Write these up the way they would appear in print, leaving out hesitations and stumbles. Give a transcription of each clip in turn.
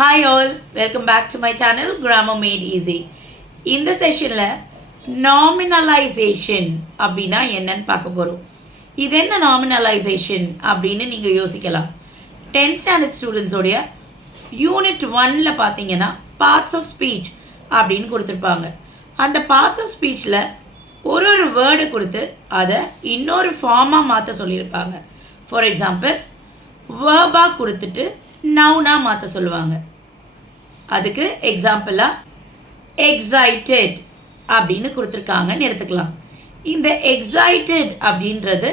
Hi all, welcome back to my channel Grammar Made Easy. இந்த செஷனில் nominalisation அப்படின்னா என்னன்னு பார்க்க போகிறோம். இது என்ன நாமினலைசேஷன் அப்படின்னு நீங்கள் யோசிக்கலாம். 10th ஸ்டாண்டர்ட் ஸ்டூடெண்ட்ஸோடைய யூனிட் 1ல் பார்த்தீங்கன்னா பார்ட்ஸ் ஆஃப் ஸ்பீச் அப்படின்னு கொடுத்துருப்பாங்க. அந்த பார்ட்ஸ் ஆஃப் ஸ்பீச்சில் ஒரு வேர்டை கொடுத்து அதை இன்னொரு ஃபார்மாக மாற்ற சொல்லியிருப்பாங்க. ஃபார் எக்ஸாம்பிள் வேர்பாக கொடுத்துட்டு நவுனாக மாற்ற சொல்லுவாங்க. அதுக்கு எக்ஸாம்பிளாக எக்ஸைட்டட் அப்படின்னு கொடுத்துருக்காங்கன்னு எடுத்துக்கலாம். இந்த எக்ஸைட்டட் அப்படின்றது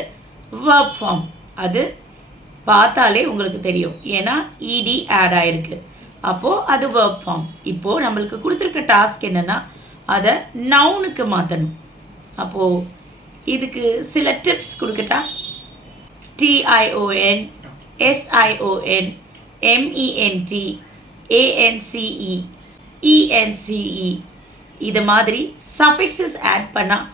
வேர்ப் ஃபார்ம். அது பார்த்தாலே உங்களுக்கு தெரியும், ஏன்னா இடி ஆட் ஆகிருக்கு. அப்போது அது வேர்ப் ஃபார்ம். இப்போது நம்மளுக்கு கொடுத்துருக்க டாஸ்க் என்னென்னா அதை நவுனுக்கு மாற்றணும். அப்போது இதுக்கு சில tips கொடுக்கட்டா? TION, SION, MENT, ANCE, ENCE இது மாதிரி சஃபிக்ஸஸ் ஆட் பண்ணால்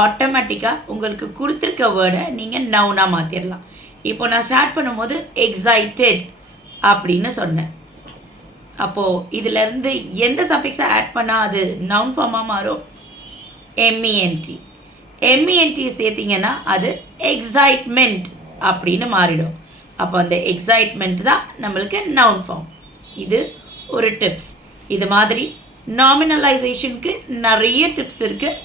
ஆட்டோமேட்டிக்காக உங்களுக்கு கொடுத்துருக்க வேர்டை நீங்கள் நவுனாக மாற்றிடலாம். இப்போ நான் ஸ்டார்ட் பண்ணும்போது எக்ஸைட்டட் அப்படின்னு சொன்னேன். அப்போது இதிலேருந்து எந்த சஃபிக்ஸை ஆட் பண்ணால் அது நவுன் ஃபார்மாக மாறும்? MENT. MENT சேர்த்திங்கன்னா அது எக்ஸைட்மெண்ட் அப்படின்னு மாறிடும். அப்போ அந்த எக்ஸைட்மெண்ட் தான் நம்மளுக்கு நவுன் ஃபார்ம். இது ஒரு டிப்ஸ். இது மாதிரி நாமினலைசேஷனுக்கு நிறைய டிப்ஸ் இருக்குது.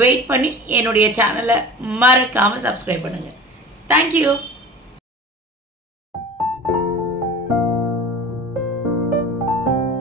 வெயிட் பண்ணி என்னுடைய சேனலை மறக்காமல் சப்ஸ்கிரைப் பண்ணுங்கள். தேங்க்யூ.